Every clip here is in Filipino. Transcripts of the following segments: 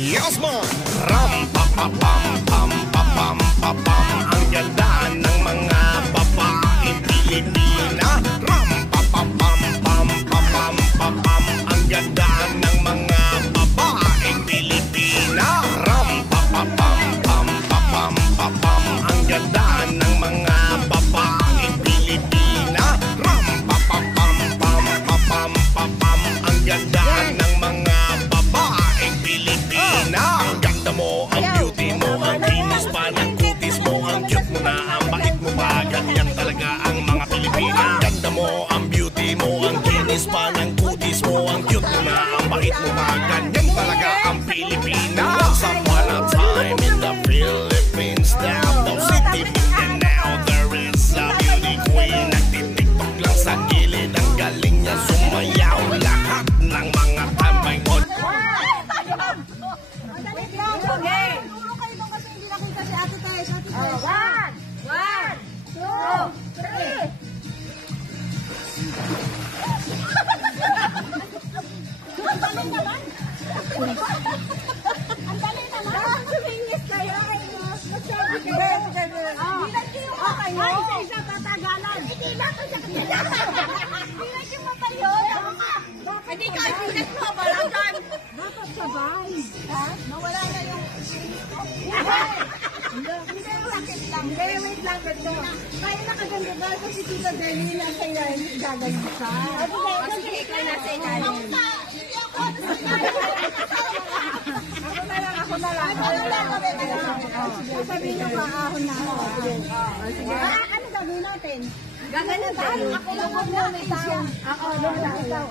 Yes, man! Ram-pa-pa-pam-pam-pa-pam-pa-pam. Ang ganda ng mga babaeng Pilipina. Ram-pa-pa-pam-pam-pam-pam-pam. Ang ganda ng mga babaeng Pilipina. Ram-pa-pa-pam-pam-pam-pam-pam. Ang ganda ng mga babaeng Pilipina. Ram-pa-pa-pam-pam-pam-pam-pam. Ang ganda ng mga babaeng Pilipina. Ang ganda mo, ang beauty mo, ang kinis pa ng kutis mo, ang cute mo na, ang bait mo pa, ganyan talaga ang mga Pilipina. Ang ganda mo, ang beauty mo, ang kinis pa ng kutis mo, ang cute mo na, ang bait mo pa, ganyan talaga ang Pilipina. Once upon a time in the Philippines, Davao City, Mindanao, there is a beauty queen. Nagtitiktok lang sa gilid, ang galing niya sumayaw, lahat ng mga tambay mo. Wait lang, ganito. Kaya nakaganda ba? Kasi Tita Denny nasa ilalim, gagawin siya. Sige, ikaw nasa ilalim. Ako na lang. Sabihin niyo pa, ahon na ako. Sige. Ano gagawin natin? Gagawin tayo. Ako lang mo may tao. Ako lang ikaw.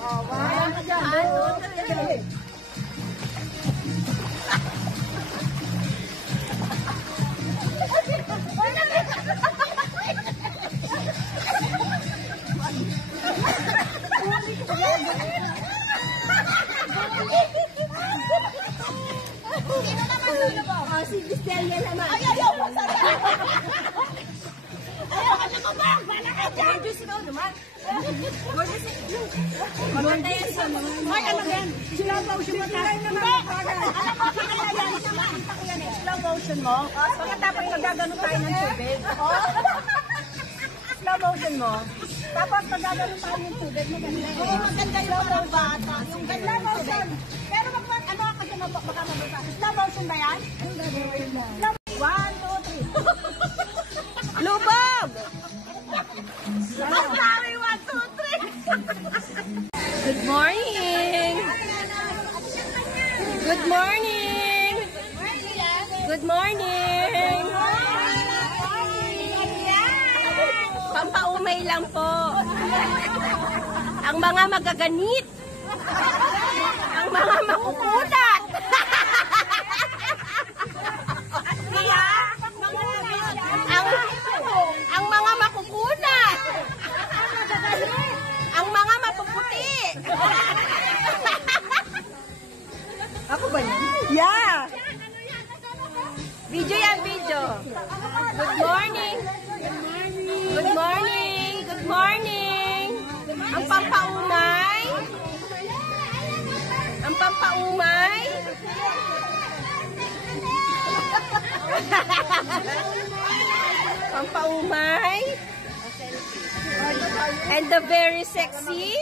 Sino naman dulo mo? Si Cristelia naman. Ayaw! Ayaw ka naman ba? Bala ka dyan! Gorgeous ikaw naman. Gorgeous ikaw. Maganda yan sa naman. Ay, ano yan? Slow motion mo tayo naman. Alam mo, kinalayan naman. Slow motion mo. Pagkatapos magagano tayo ng tubig. Slow motion mo. Tapos magagano tayo ng tubig. Maganda. Oo, maganda yung mga bata. Yung ganda Slow motion. Pero ano kasi baka mabasa. Slow motion ba yan? Ang gagawin mo. 1, 2, 3. Lubog! Ang dami, 1, 2, 3. Good morning! Good morning! Good morning! Pampaumay lang po. Ang mga magaganit. Ang mga makukulat. Ang mga makukulat. Ang mga mapuputi. Ako ba yan? Yeah! Video yan, video. Good morning. Good morning. Good morning. Ang pampaumay. Ang pampaumay. Pampaumay. And the very sexy.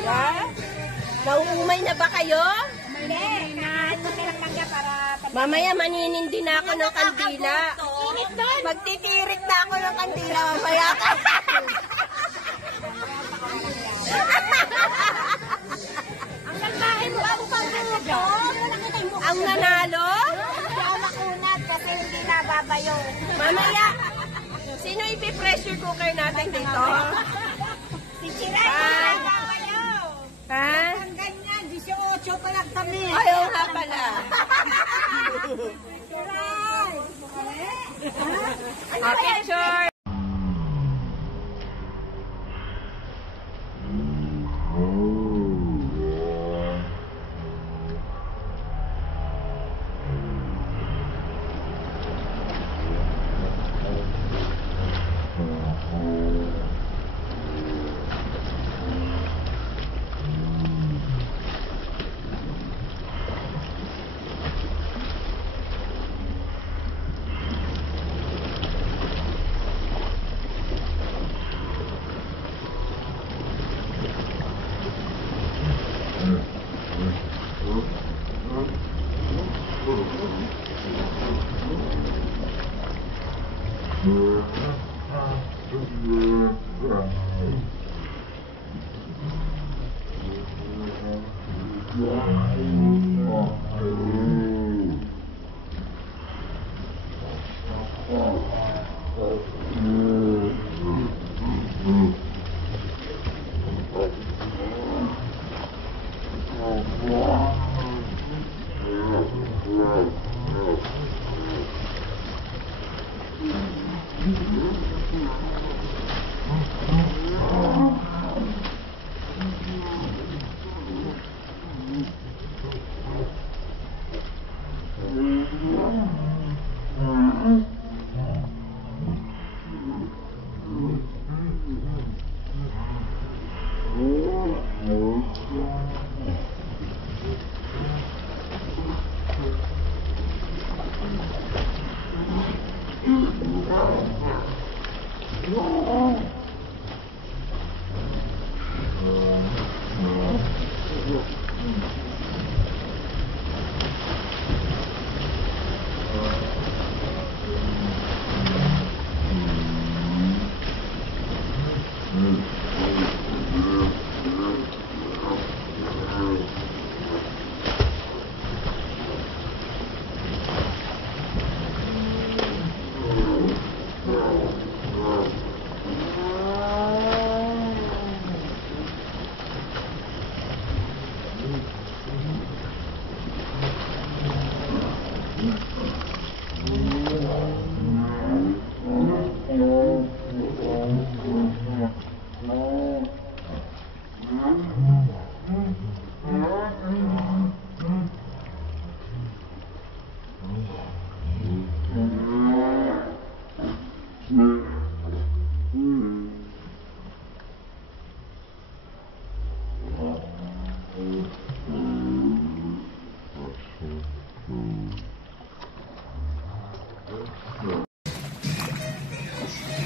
Yeah? Nauumay na ba kayo? Mamaya maninindi na ako ng kandila. Magtitirik na ako ng kandila mamaya. Ang nagbahin mo ang pagbuto. Ang nanalo? Hindi ako makunat kasi hindi nababayo. Mamaya, sino ipi-pressure cooker natin dito? Si Chiray, hindi nababayo. Ha? Ang ganyan, 18 pa lang kami. Ayaw nga pala. Chiray! Picture!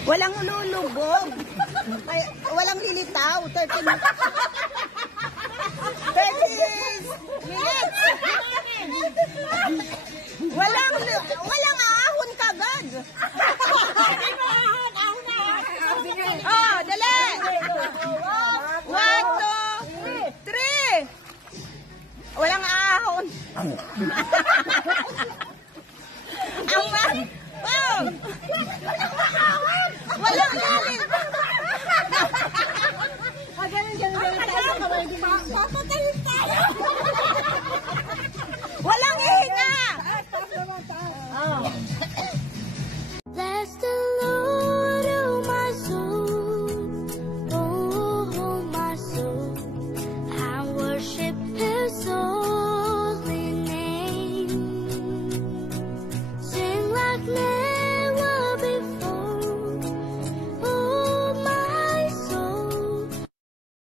Walang lulubog. Ay, walang lilitaw. 30 minutes. Walang ahon kagad. Oh, dali. 1, 2, 3. Walang ahon.